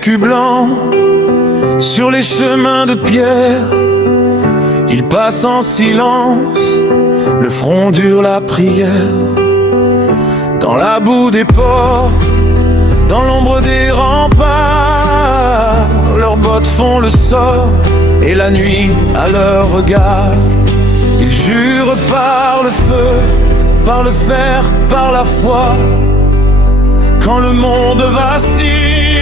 l'écu blanc, sur les chemins de pierre, ils passent en silence, le front dur, la prière. Dans la boue des ports, dans l'ombre des remparts, leurs bottes font le sort, et la nuit à leur regard. Ils jurent par le feu, par le fer, par la foi. Quand le monde vacille,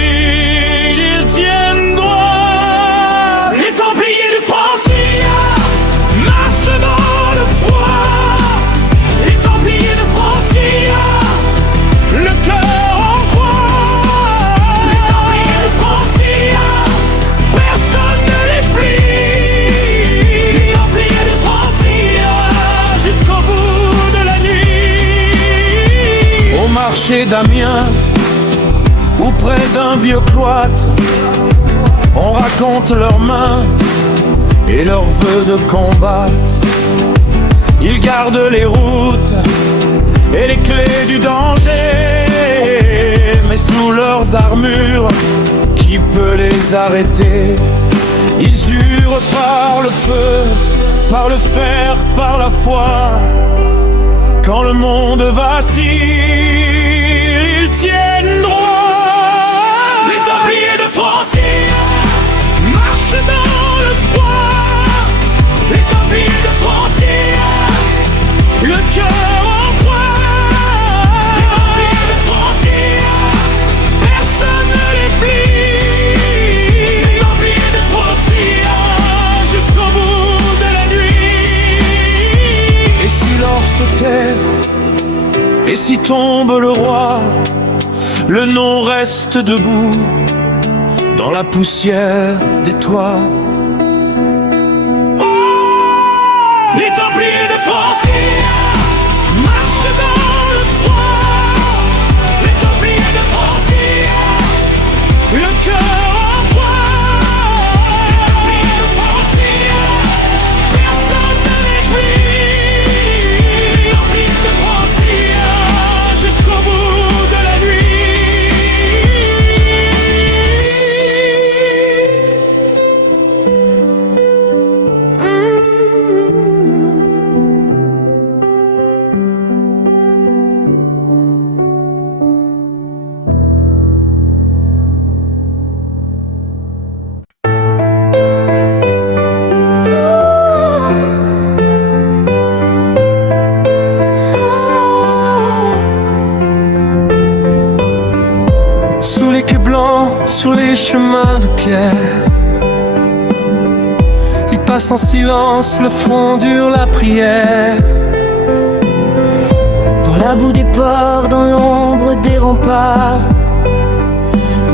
ils tiennent droit. Les Templiers de Francia marchent dans le froid. Les Templiers de Francia, le cœur en croix. Les Templiers de Francia, personne ne les plie. Les Templiers de Francia, jusqu'au bout de la nuit. Au marché d'Amiens, ou près d'un vieux cloître, on raconte leurs mains et leur vœu de combattre. Ils gardent les routes et les clés du danger, mais sous leurs armures, qui peut les arrêter? Ils jurent par le feu, par le fer, par la foi. Quand le monde vacille, ils tiennent droit. Les Templiers de Francia marchent dans le froid. Les Templiers de Francia, le cœur en croix. Les Templiers de Francia, personne ne les plie. Les Templiers de Francia, jusqu'au bout de la nuit. Et si l'or se tait, et si tombe le roi, le nom reste debout dans la poussière des toits. Les Templiers de Francia marchent dans le froid. Les Templiers de Francia, le cœur en croix. Les Templiers de Francia, personne ne les plie. Les Templiers de Francia, jusqu'au bout de la nuit. Sous les quais blancs, sur les chemins de pierre, ils passent en silence, le front dur, la prière. Dans la boue des ports, dans l'ombre des remparts,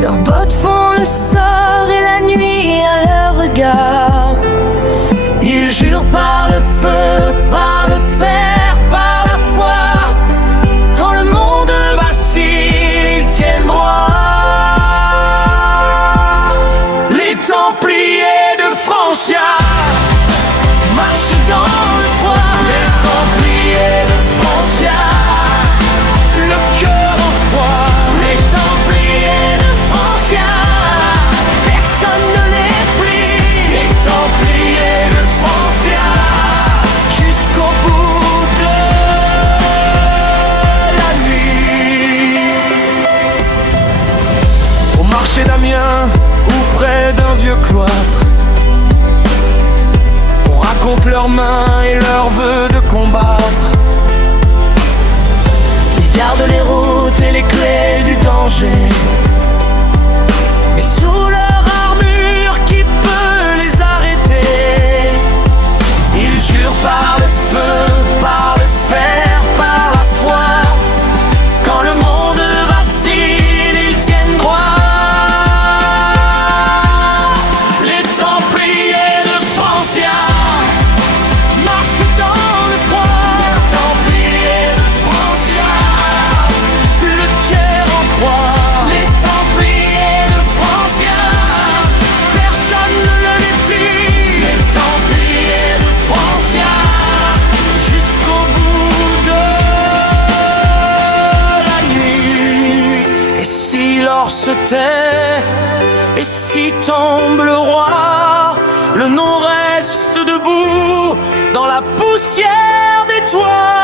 leurs bottes font le sort et la nuit à leur regard. Ils jurent par le feu, par le fer, par la foi. Quand le monde vacille, ils tiennent droit. Les Templiers de Francia marchent dans le froid. Les Templiers de Francia, le cœur en croix. Les Templiers de Francia, personne ne les plie. Les Templiers de Francia, jusqu'au bout de la nuit. Au marché d'Amiens, ou près d'un vieux cloître, on raconte leurs mains et leurs vœux de combattre. Ils gardent les routes et les clés du danger, Mais sous leur armure, qui peut les arrêter? ils jurent par le feu, par le fer, par la foi. Quand le monde vacille, ils tiennent droit. Les Templiers de Francia marchent dans le froid. Les Templiers de Francia, le cœur en croix. Les Templiers de Francia, personne ne les plie. Les Templiers de Francia, jusqu'au bout de la nuit. Et si l'or se tait, Et si tombe le roi, le nom reste debout dans la poussière des toits.